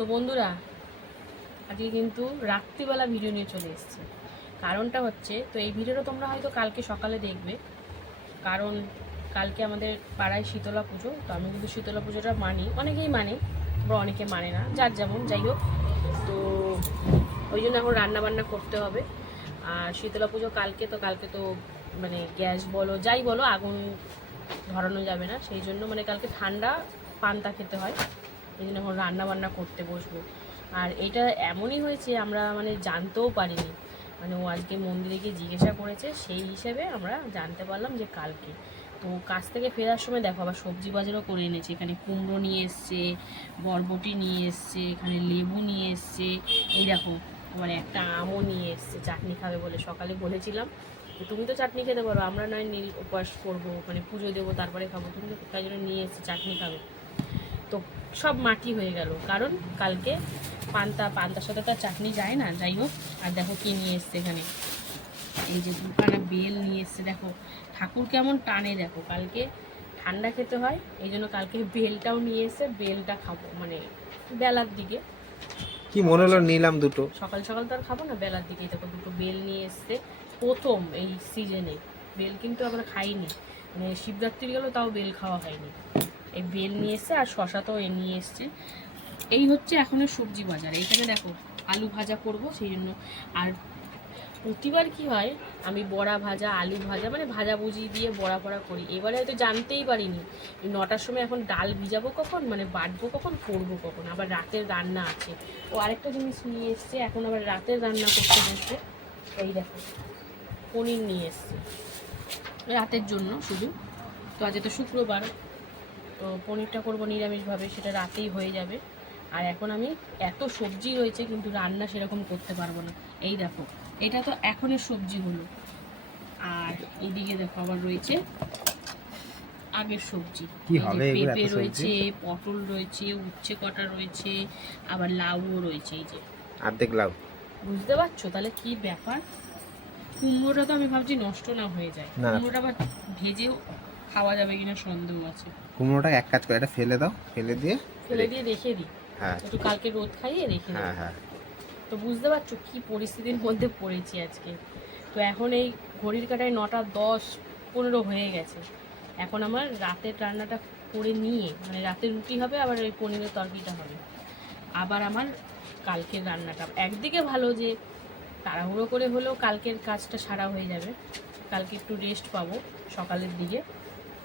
তো বন্ধুরা, আজকে কিন্তু রাত্রিবেলা ভিডিও নিয়ে চলে এসেছি। কারণটা হচ্ছে, তো এই ভিডিওটা তোমরা হয়তো কালকে সকালে দেখবে। কারণ কালকে আমাদের পাড়ায় শীতলা পুজো, তো আমি কিন্তু শীতলা পুজোটা মানি, অনেকেই মানে বা অনেকে মানে না, যার যেমন, যাই হোক। তো ওই জন্য এখন রান্না বান্না করতে হবে। আর শীতলা পুজো কালকে তো কালকে তো মানে গ্যাস বলো, যাই বলো, আগুন ধরানো যাবে না। সেই জন্য মানে কালকে ঠান্ডা পান্তা খেতে হয়। এই জন্য এখন রান্না বান্না করতে বসবো। আর এটা এমনই হয়েছে, আমরা মানে জানতেও পারিনি। মানে ও আজকে মন্দিরে গিয়ে জিজ্ঞাসা করেছে, সেই হিসেবে আমরা জানতে পারলাম যে কালকে। তো কাজ থেকে ফেরার সময় দেখো, আবার সবজি বাজারও করে এনেছে। এখানে কুমড়ো নিয়ে এসছে, বরবটি নিয়ে এসছে, এখানে লেবু নিয়ে এসছে। এই দেখো, আবার একটা আমও নিয়ে এসছে, চাটনি খাবে বলে সকালে বলেছিলাম। তো তুমি তো চাটনি খেতে পারো, আমরা নয় নীল উপবাস করব মানে পুজো দেবো, তারপরে খাব। তুমি তো তাই জন্য নিয়ে এসছে, চাটনি খাবে। তো সব মাটি হয়ে গেল। কারণ কালকে পান্তা পান্তার সাথে তো আর চাটনি যায় না যাই হোক। আর দেখো কি নিয়ে এসছে এখানে। এই যে দুখানা বেল নিয়ে এসছে দেখো। ঠাকুর কেমন টানে দেখো। কালকে ঠান্ডা খেতে হয় এই জন্য কালকে বেলটাও নিয়ে এসে বেলটা খাব। মানে বেলার দিকে। কি মনে হলো নিলাম দুটো? সকাল সকাল তো আর খাব না বেলার দিকে। দেখো দুটো বেল নিয়ে এসছে। প্রথম এই সিজনে। বেল কিন্তু আমরা খাইনি। মানে শিবরাত্রি গেল তাও বেল খাওয়া হয়নি। এই বেল নিয়ে এসছে আর শশা তো এ নিয়ে এসছে। এই হচ্ছে এখনের সবজি বাজার। এইখানে দেখো, আলু ভাজা করব সেই জন্য আর প্রতিবার কি হয়, আমি বড়া ভাজা, আলু ভাজা মানে ভাজাভুজি দিয়ে বড়া বড়া করি। এবারে হয়তো জানতেই পারিনি। নটার সময় এখন ডাল ভিজাবো কখন মানে বাটবো কখন, করব কখন? আবার রাতের রান্না আছে। ও আরেকটা জিনিস নিয়ে এসছে, এখন আবার রাতের রান্না করতে বসছে। এই দেখো, পনির নিয়ে এসছে। রাতের জন্য শুধু। তো আজকে তো শুক্রবার। তো পনিরটা করব নিরামিষভাবে সেটা রাতেই হয়ে যাবে। আর এখন আমি এত সবজি রয়েছে কিন্তু রান্না সেরকম করতে পারব না। এই দেখো এটা তো এখনের সবজি হলো আর এইদিকে দেখো আবার রয়েছে আগের সবজি। পেঁপে রয়েছে পটল রয়েছে উচ্ছে কটা রয়েছে আবার লাউও রয়েছে এই যে। অর্ধেক লাভ বুঝতে পারছ? তাহলে কি ব্যাপার? কুমড়োটা তো আমি ভাবছি নষ্ট না হয়ে যায়। কুমড়োটা আবার ভেজেও খাওয়া যাবে কিনা সন্দেহ আছে। কুমড়োটা এক কাজ করে এটা ফেলে দাও ফেলে দিয়ে ফেলে দিয়ে রেখে দিই। হ্যাঁ একটু কালকে রোদ খাইয়ে রেখে দিই। হ্যাঁ হ্যাঁ। তো বুঝতে পারছ কি পরিস্থিতির মধ্যে পড়েছি আজকে। তো এখন এই ঘড়ির কাটায় নটা দশ পনেরো হয়ে গেছে। এখন আমার রাতের রান্নাটা করে নিয়ে মানে রাতের রুটি হবে আবার ওই পনিরের তরকারিটা হবে। আবার আমার কালকের রান্নাটা। একদিকে ভালো যে তাড়াহুড়ো করে হলেও কালকের কাজটা সারা হয়ে যাবে। কালকে একটু রেস্ট পাবো সকালের দিকে।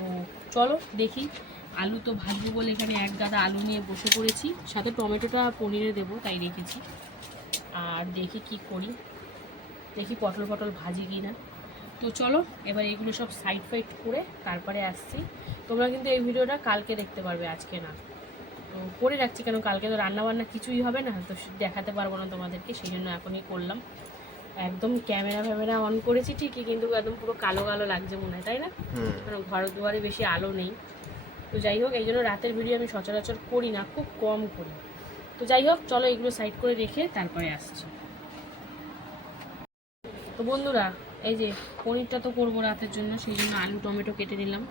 তো চলো দেখি। আলু তো ভাজবো বলে এখানে এক গাদা আলু নিয়ে বসে পড়েছি। সাথে টমেটোটা পনিরে দেবো, তাই রেখেছি। আর দেখি কি করি। দেখি পটল পটল ভাজি কি না। তো চলো, এবার এগুলো সব সাইড ফাইড করে তারপরে আসছি। তোমরা কিন্তু এই ভিডিওটা কালকে দেখতে পারবে, আজকে না। তো করে রাখছি, কেন কালকে তো রান্না বান্না কিছুই হবে না, তো দেখাতে পারব না তোমাদেরকে, সেই জন্য এখনই করলাম। একদম ক্যামেরা ফ্যামেরা অন করেছি ঠিকই কিন্তু একদম পুরো কালো কালো লাগছে মনে হয় তাই না? কারণ ঘর দুয়ারে বেশি আলো নেই। তো যাই হোক এই জন্য রাতের ভিডিও আমি সচরাচর করি না খুব কম করি। তো যাই হোক চলো এগুলো সাইড করে রেখে তারপরে আসছি। তো বন্ধুরা এই যে পনিরটা তো করব রাতের জন্য সেই জন্য আলু টমেটো কেটে নিলাম।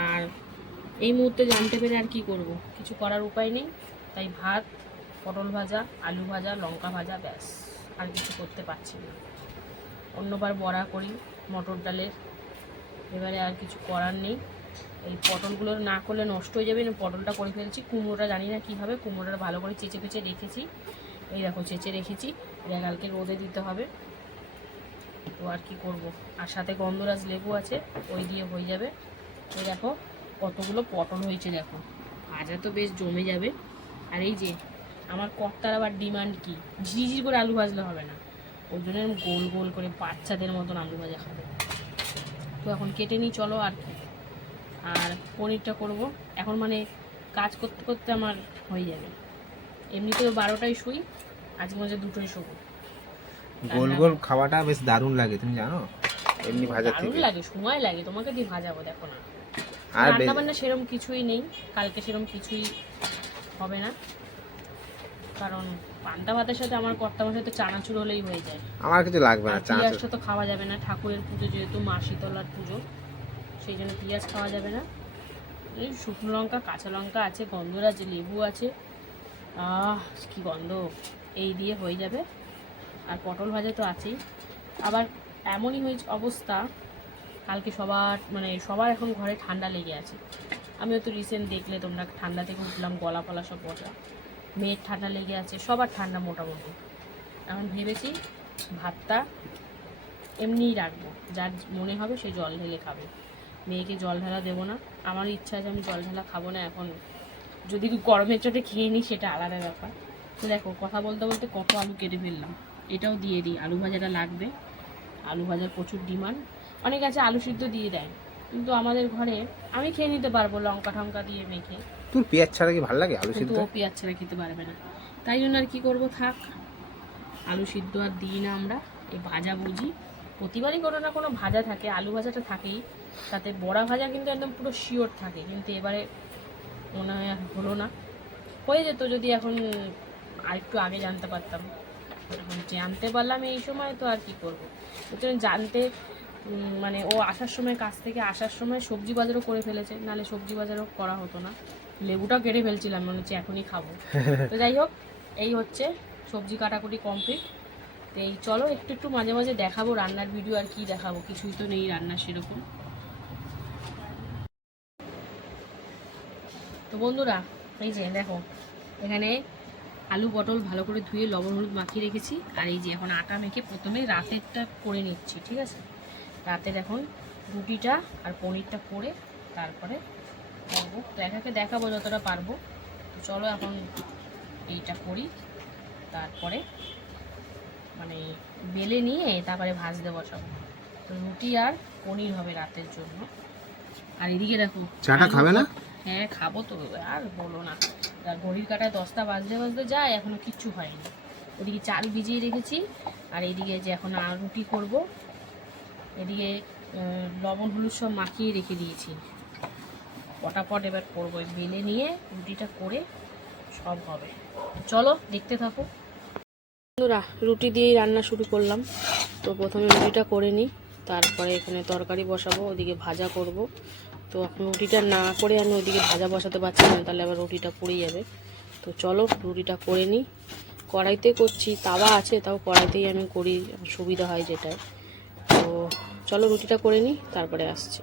আর এই মুহূর্তে জানতে পেরে আর কি করব? কিছু করার উপায় নেই তাই ভাত পটল ভাজা আলু ভাজা লঙ্কা ভাজা ব্যাস। আর কিছু করতে পারছি না। অন্যবার বড়া করি, মটর ডালের। এবারে আর কিছু করার নেই। এই পটলগুলো না করলে নষ্ট হয়ে যাবে। পটলটা করে ফেলছি। কুমড়োটা জানি না কী হবে কুমড়োটা ভালো করে চেঁচে পেঁচে রেখেছি। এই দেখো, চেঁচে রেখেছি। এটা কালকে রোদে দিতে হবে। তো আর কি করব? আর সাথে গন্ধরাজ লেবু আছে, ওই দিয়ে হয়ে যাবে। এই দেখো, কতগুলো পটল হয়েছে দেখো। ভাজা তো বেশ জমে যাবে। আর এই যে আমার কর্তার আবার ডিমান্ড কি? ঝিঝি করে আলু ভাজলে হবে না। ওই জন্য গোল গোল করে বাচ্চাদের মতন আলু ভাজা খাবে। তো এখন কেটে নিই চলো আর কি। আর পনিরটা করব। এখন মানে কাজ করতে করতে আমার হয়ে যাবে। এমনিতেও বারোটায় শুই আজকে মনে হচ্ছে দুটোই শোবো। গোল গোল খাওয়াটা বেশ দারুণ লাগে তুমি জানো? এমনি ভাজা দারুণ লাগে সময় লাগে। তোমাকে দিয়ে ভাজাবো দেখো না। আর রান্না বান্না সেরকম কিছুই নেই। কালকে সেরকম কিছুই হবে না। কারণ পান্তা ভাতের সাথে আমার কর্তা মাসে তো চানাচুর হলেই হয়ে যায়। আমার কিছু লাগবে না আর চা পেঁয়াজটা তো খাওয়া যাবে না ঠাকুরের পুজো যেহেতু মা শীতলার পুজো সেই জন্য পেঁয়াজ খাওয়া যাবে না। এই শুকনো লঙ্কা কাঁচা লঙ্কা আছে গন্ধরাজ লেবু আছে আহ কি গন্ধ এই দিয়ে হয়ে যাবে। আর পটল ভাজা তো আছেই। আবার এমনই হয়েছে অবস্থা কালকে সবার মানে সবার এখন ঘরে ঠান্ডা লেগে আছে। আমিও তো রিসেন্ট দেখলে তোমরা ঠান্ডা থেকে উঠলাম গলা ফলা সব বসা মেয়ের ঠান্ডা লেগে আছে, সবার ঠান্ডা মোটামুটি। এখন ভেবেছি ভাতটা এমনিই রাখব, যার মনে হবে সে জল ঢেলে খাবে। মেয়েকে জল ঢালা দেবো না, আমার ইচ্ছা আছে আমি জল ঢালা খাব না এখন। যদি গরমের চোটে খেয়ে নিই, সেটা আলাদা ব্যাপার। তো দেখো, কথা বলতে বলতে কত আলু কেটে ফেললাম। এটাও দিয়ে দিই, আলু ভাজাটা লাগবে। আলু ভাজার প্রচুর ডিমান্ড। অনেক আছে, আলু সিদ্ধ দিয়ে দেয়। কিন্তু আমাদের ঘরে, আমি খেয়ে নিতে পারব লঙ্কা টঙ্কা দিয়ে মেখে। তোর পেঁয়াজ ছাড়া কি ভালো লাগে আলু সিদ্ধ? ও পেঁয়াজ ছাড়া খেতে পারবে না। তাই জন্য আর কি করব থাক। আলু সিদ্ধ আর দিই না আমরা এই ভাজা বুঝি প্রতিবারই কোনো না কোনো ভাজা থাকে আলু ভাজাটা থাকেই। তাতে বড়া ভাজা কিন্তু একদম পুরো শিওর থাকে কিন্তু এবারে মনে হয় আর হলো না। হয়ে যেত যদি এখন আরেকটু আগে জানতে পারতাম। এখন জানতে পারলাম এই সময় তো আর কি করব? জানতে মানে ও আসার সময় কাছ থেকে আসার সময় সবজি বাজারও করে ফেলেছে নাহলে সবজি বাজারও করা হতো না। লেবুটাও কেটে ফেলছিলাম, মনে হচ্ছে এখনই খাব। তো যাই হোক, এই হচ্ছে সবজি কাটাকুটি কমপ্লিট তো এই চলো, একটু একটু মাঝে মাঝে দেখাবো রান্নার ভিডিও আর কি দেখাবো, কিছুই তো নেই রান্নার সেরকম। তো বন্ধুরা, এই যে দেখো, এখানে আলু পটল ভালো করে ধুয়ে লবণ হলুদ মাখিয়ে রেখেছি, আর এই যে এখন আটা মেখে প্রথমে রাতেরটা করে নিচ্ছি, ঠিক আছে? রাতের এখন রুটিটা আর পনিরটা করে তারপরে করব। তো একাকে দেখাবো যতটা পারব। তো চলো এখন এইটা করি। তারপরে মানে বেলে নিয়ে তারপরে ভাজতে বসাবো। তো রুটি আর পনির হবে রাতের জন্য। আর এদিকে দেখো চাটা খাবে না? হ্যাঁ খাব তো আর বলো না। আর ঘড়ির কাটায় দশটা বাজতে বাজতে যায় এখনও কিচ্ছু হয়নি। ওদিকে চাল ভিজিয়ে রেখেছি আর এদিকে যে এখন আর রুটি করব এদিকে লবণ হলুদ সব মাখিয়ে রেখে দিয়েছি। পটাপট এবার করব। বেলে নিয়ে রুটিটা করে সব হবে। চলো, দেখতে থাকো। বন্ধুরা, রুটি দিয়েই রান্না শুরু করলাম। তো প্রথমে রুটিটা করে নিই, তারপরে এখানে তরকারি বসাবো, ওদিকে ভাজা করব। তো এখন রুটিটা না করে আমি ওদিকে ভাজা বসাতে পারছি না, তাহলে আবার রুটিটা পুড়ে যাবে। তো চলো, রুটিটা করে নিই। কড়াইতে করছি, তাওয়া আছে, তাও কড়াইতেই আমি করি, সুবিধা হয় যেটায় তো চলো, রুটিটা করে নিই, তারপরে আসছি।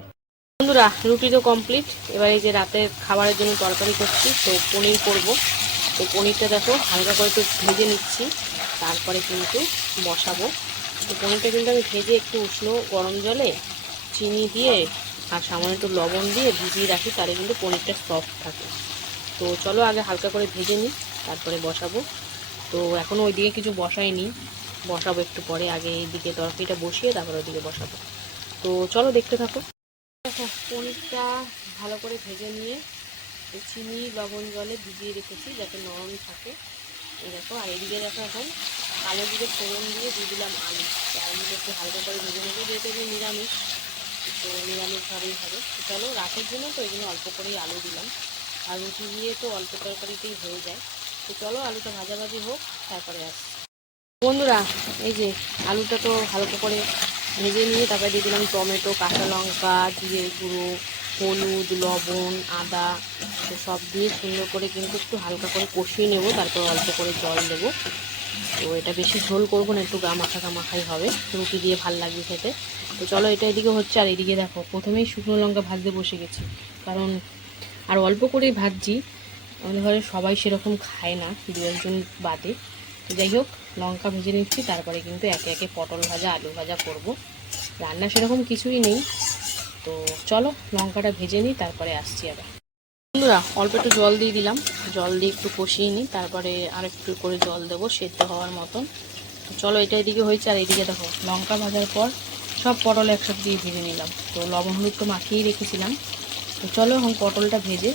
বন্ধুরা, রুটি তো কমপ্লিট এবার এই যে রাতের খাবারের জন্য তরকারি করছি, তো পনির করব। তো পনিরটা দেখো, হালকা করে একটু ভেজে নিচ্ছি। তারপরে কিন্তু বসাবো। তো পনিরটা কিন্তু আমি ভেজে একটু উষ্ণ গরম জলে চিনি দিয়ে আর সামান্য একটু লবণ দিয়ে ভিজিয়ে রাখি, তাহলে কিন্তু পনিরটা সফট থাকে। তো চলো আগে হালকা করে ভেজে নিই, তারপরে বসাবো। তো এখনও ওইদিকে কিছু বসাইনি। বসাবো একটু পরে, আগে এইদিকে তরকারিটা বসিয়ে তারপরে ওইদিকে বসাবো। তো চলো দেখতে থাকো। পনিরটা ভালো করে ভেজে নিয়ে চিনি, লবণ, জলে ভিজিয়ে রেখেছি যাতে নরম থাকে। দেখো, আর এদিকে দেখো এখন কালো দিকে ফোড়ন দিয়ে দিয়ে দিলাম আলু। আলুগুলো একটু হালকা করে ভেজে নেব, যেহেতু এগুলো নিরামিষ, তো নিরামিষ নিরামিষভাবেই হবে। চলো, রাতের জন্য তো জন্য অল্প করেই আলু দিলাম। আর রুটি দিয়ে তো অল্প তরকারিতেই হয়ে যায়। তো চলো, আলুটা ভাজাভাজি হোক, তারপরে আসছি। বন্ধুরা, এই যে আলুটা তো হালকা করে ভেজে নিয়ে তারপরে দিয়ে দিলাম টমেটো, কাঁচা লঙ্কা, জিরে গুঁড়ো, হলুদ, লবণ, আদা সব দিয়ে সুন্দর করে কিন্তু একটু হালকা করে কষিয়ে নেব, তারপর অল্প করে জল দেবো। তো এটা বেশি ঝোল করব না, একটু গা মাখা গা মাখাই হবে, রুটি দিয়ে ভালো লাগবে খেতে। তো চলো এটা এদিকে হচ্ছে, আর এদিকে দেখো, প্রথমেই শুকনো লঙ্কা ভাজতে বসে গেছি, কারণ আর অল্প করেই ভাজছি আমাদের ঘরে সবাই সেরকম খায় না দু একজন বাদে। যাই হোক, লঙ্কা ভেজে নিচ্ছি, তারপরে কিন্তু একে একে পটল ভাজা, আলু ভাজা করব। রান্না সেরকম কিছুই নেই। তো চলো, লঙ্কাটা ভেজে নিই, তারপরে আসছি আবার। বন্ধুরা, অল্প একটু জল দিয়ে দিলাম। জল দিয়ে একটু কষিয়ে নিই, তারপরে আর একটু করে জল দেবো, সেদ্ধ হওয়ার মতন। তো চলো, এটা এদিকে হয়েছে, আর এদিকে দেখো, লঙ্কা ভাজার পর সব পটল একসাথে দিয়ে ভেজে নিলাম। তো লবণ হলুদ তো মাখিয়েই রেখেছিলাম। তো চলো, এখন পটলটা ভেজে,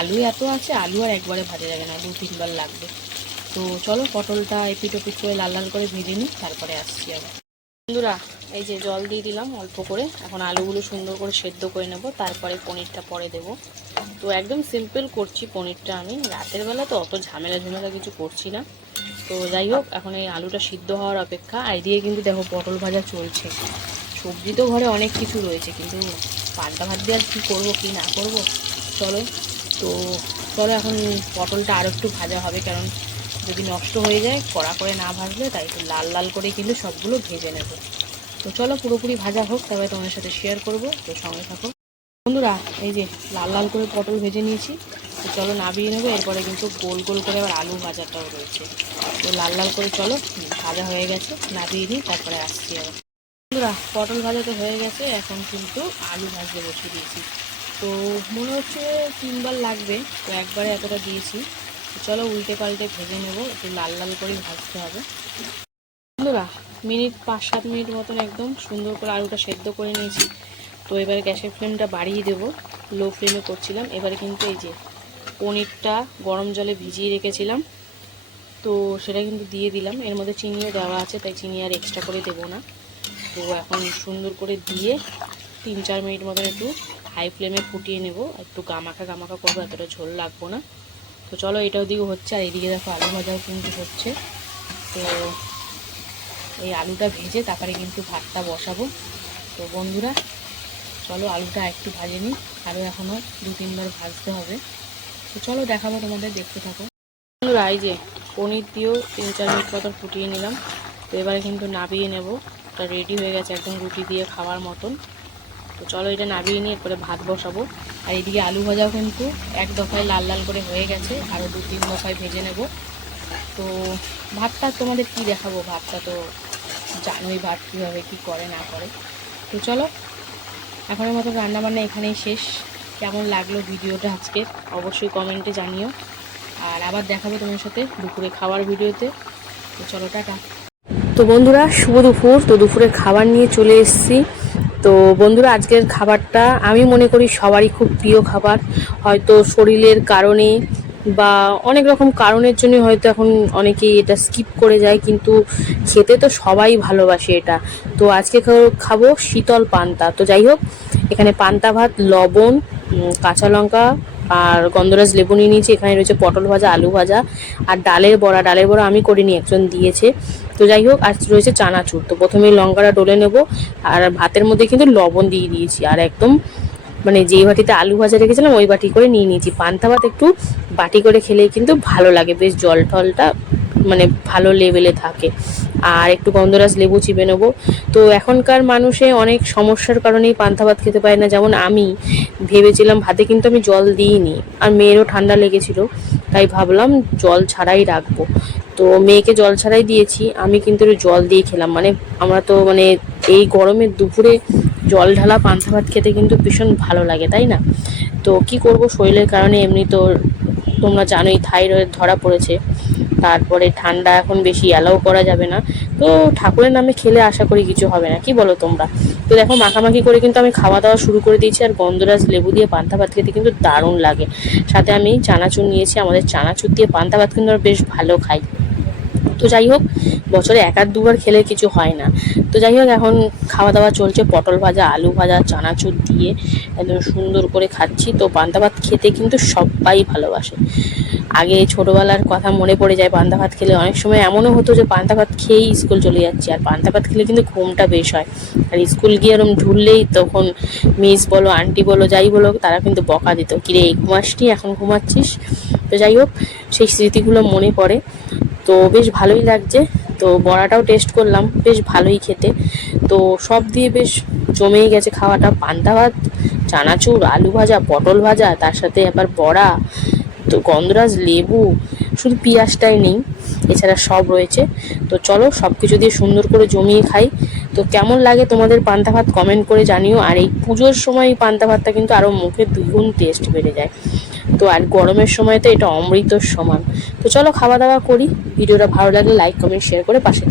আলু এত আছে, আলু আর একবারে ভাজা যাবে না দু তিনবার লাগবে। তো চলো পটলটা এপিট ওপিট করে লাল লাল করে ভেজে নিই, তারপরে আসছি আবার। বন্ধুরা, এই যে জল দিয়ে দিলাম অল্প করে, এখন আলুগুলো সুন্দর করে সেদ্ধ করে নেব, তারপরে পনিরটা পরে দেব। তো একদম সিম্পল করছি পনিরটা আমি, রাতের বেলা তো অত ঝামেলা ঝামেলা কিছু করছি না। তো যাই হোক, এখন এই আলুটা সিদ্ধ হওয়ার অপেক্ষা, আর দিয়ে কিন্তু দেখো পটল ভাজা চলছে। সবজি তো ঘরে অনেক কিছু রয়েছে, কিন্তু পাল্টা ভাত দিয়ে আর কী করব, কী না করব? চলো, তো চলো এখন পটলটা আরও একটু ভাজা হবে, কারণ যদি নষ্ট হয়ে যায়, কড়া করে না ভাজলে তাই একটু লাল লাল করে কিন্তু সবগুলো ভেজে নেব। তো চলো পুরোপুরি ভাজা হোক তবে তোমাদের সাথে শেয়ার করব। তো সঙ্গে থাকো। বন্ধুরা, এই যে লাল লাল করে পটল ভেজে নিয়েছি, তো চলো নাবিয়ে নেব। এরপরে কিন্তু গোল গোল করে আবার আলু ভাজাটাও রয়েছে। তো লাল লাল করে চলো ভাজা হয়ে গেছে নাবিয়ে নিই, তারপরে আসছি আবার। বন্ধুরা, পটল ভাজা তো হয়ে গেছে, এখন কিন্তু আলু ভাজতে বসে দিয়েছি। তো মনে হচ্ছে তিনবার লাগবে, তো একবারে এতটা দিয়েছি। চলো উল্টে পাল্টে ভেজে নেব, একটু লাল লাল করে ভাজতে হবে। বন্ধুরা, মিনিট পাঁচ সাত মিনিট মতন একদম সুন্দর করে আলুটা সেদ্ধ করে নিয়েছি। তো এবারে গ্যাসের ফ্লেমটা বাড়িয়ে দেবো, লো ফ্লেমে করছিলাম। এবারে কিন্তু এই যে পনিরটা গরম জলে ভিজিয়ে রেখেছিলাম, তো সেটা কিন্তু দিয়ে দিলাম। এর মধ্যে চিনিও দেওয়া আছে, তাই চিনি আর এক্সট্রা করে দেবো না। তো এখন সুন্দর করে দিয়ে তিন চার মিনিট মতন একটু হাই ফ্লেমে ফুটিয়ে নেব। একটু গামাখা গামাখা করব, এতটা ঝোল লাগবো না। তো চলো এটাও দিকে হচ্ছে, আর এদিকে দেখো আলু ভাজাও কিন্তু হচ্ছে। তো এই আলুটা ভেজে তারপরে কিন্তু ভাতটা বসাবো। তো বন্ধুরা, চলো আলুটা একটু ভাজে নিই। আরও এখনও দু তিনবার ভাজতে হবে। তো চলো দেখাবো তোমাদের, দেখতে থাকো। বন্ধুরা, এই যে পনির দিয়েও তিন চার মিনিট মতন ফুটিয়ে নিলাম। তো এবারে কিন্তু নাবিয়ে নেব। এটা রেডি হয়ে গেছে একদম রুটি দিয়ে খাওয়ার মতন। তো চলো এটা নাবিয়ে নিয়ে এরপরে ভাত বসাবো। আর এদিকে আলু ভাজাও কিন্তু এক দফায় লাল লাল করে হয়ে গেছে আরও দু তিন দফায় ভেজে নেব। তো ভাতটা তোমাদের কি দেখাবো? ভাতটা তো জানোই ভাত কীভাবে কী করে, না করে। তো চলো, এখনের মতো রান্নাবান্না এখানেই শেষ। কেমন লাগল ভিডিওটা আজকে? অবশ্যই কমেন্টে জানিও। আর আবার দেখাবো তোমার সাথে দুপুরে খাওয়ার ভিডিওতে। তো চলো, টাটা। তো বন্ধুরা, শুভ দুপুর। তো দুপুরে খাবার নিয়ে চলে এসেছি। তো বন্ধুরা, আজকের খাবারটা আমি মনে করি সবারই খুব প্রিয় খাবার। হয়তো শরীরের কারণে বা অনেক রকম কারণের জন্য হয়তো এখন অনেকেই এটা স্কিপ করে যায়, কিন্তু খেতে তো সবাই ভালোবাসে এটা। তো আজকে খাব শীতল পান্তা। তো যাই হোক, এখানে পান্তা ভাত, লবণ কাঁচা লঙ্কা আর গন্ধরাজ লেবু নিয়ে নিয়েছি, এখানে রয়েছে পটল ভাজা, আলু ভাজা আর ডালের বড়া। ডালের বড়া আমি করিনি, একজন দিয়েছে। তো যাই হোক, আর রয়েছে চানাচুর। তো প্রথমে লঙ্কাটা ডলে নেব আর ভাতের মধ্যে কিন্তু লবণ দিয়ে দিয়েছি। আর একদম মানে যেই বাটিতে আলু ভাজা রেখেছিলাম, ওই বাটি করে নিয়ে নিয়েছি। পান্তা ভাত একটু বাটি করে খেলে কিন্তু ভালো লাগে। বেশ জল টলটা মানে ভালো লেভেলে থাকে। আর একটু গন্ধরাজ লেবু চিপে নেব। তো এখনকার মানুষে অনেক সমস্যার কারণেই পান্তা ভাত খেতে পারে না। যেমন আমি ভেবেছিলাম ভাতে কিন্তু আমি জল দিইনি। আর মেয়েরও ঠান্ডা লেগেছিল। তাই ভাবলাম জল ছাড়াই রাখব। তো মেয়েকে জল ছাড়াই দিয়েছি। আমি কিন্তু জল দিয়ে খেলাম। মানে আমরা তো মানে এই গরমের দুপুরে জল ঢালা পান্তা ভাত খেতে কিন্তু ভীষণ ভালো লাগে, তাই না? তো কি করব শরীরের কারণে এমনি তো তোমরা জানোই, থাইরয়েড ধরা পড়েছে। তারপরে ঠান্ডা এখন বেশি অ্যালাউ করা যাবে না। তো ঠাকুরের নামে খেলে আশা করি কিছু হবে না। কি বলো তোমরা? তো দেখো, মাখামাখি করে কিন্তু আমি খাওয়া দাওয়া শুরু করে দিয়েছি আর গন্ধরাজ লেবু দিয়ে পান্তা ভাত খেতে কিন্তু দারুণ লাগে। সাথে আমি চানাচুর নিয়েছি, আমাদের চানাচুর দিয়ে পান্তা ভাত কিন্তু বেশ ভালো খাই। তো যাই হোক, বছরে এক আধ দুবার খেলে কিছু হয় না। তো যাই হোক, এখন খাওয়া দাওয়া চলছে, পটল ভাজা, আলু ভাজা, চানাচুর দিয়ে একদম সুন্দর করে খাচ্ছি। তো পান্তা ভাত খেতে কিন্তু সবাই ভালোবাসে। আগে ছোটোবেলার কথা মনে পড়ে যায় পান্তা ভাত খেলে অনেক সময় এমনও হতো যে পান্তা ভাত খেয়েই স্কুল চলে যাচ্ছি। আর পান্তা ভাত খেলে কিন্তু ঘুমটা বেশ হয়। আর স্কুল গিয়ে এরম ঢুললেই তখন মিস বলো, আন্টি বলো, যাই বলো, তারা কিন্তু বকা দিত। কিরে এই ঘুমাসটি এখন ঘুমাচ্ছিস? তো যাই হোক, সেই স্মৃতিগুলো মনে পড়ে। তো বেশ ভালোই লাগছে। তো বড়াটাও টেস্ট করলাম, বেশ ভালোই খেতে। তো সব দিয়ে বেশ জমেই গেছে খাওয়াটা। পান্তা ভাত, চানাচুর, আলু ভাজা, পটল ভাজা, তার সাথে আবার বড়া, তো গন্ধরাজ, লেবু, শুধু পেঁয়াজটাই নেই, এছাড়া সব রয়েছে। তো চলো সব কিছু দিয়ে সুন্দর করে জমিয়ে খাই। তো কেমন লাগে তোমাদের পান্তা ভাত কমেন্ট করে জানিও। আর এই পুজোর সময় পান্তা ভাতটা কিন্তু আরও মুখে দ্বিগুণ টেস্ট বেড়ে যায়। তো আর গরমের সময় তো এটা অমৃতর সমান। তো চলো খাওয়া দাওয়া করি। ভিডিওটা ভালো লাগলে লাইক কমেন্ট শেয়ার করে পাশে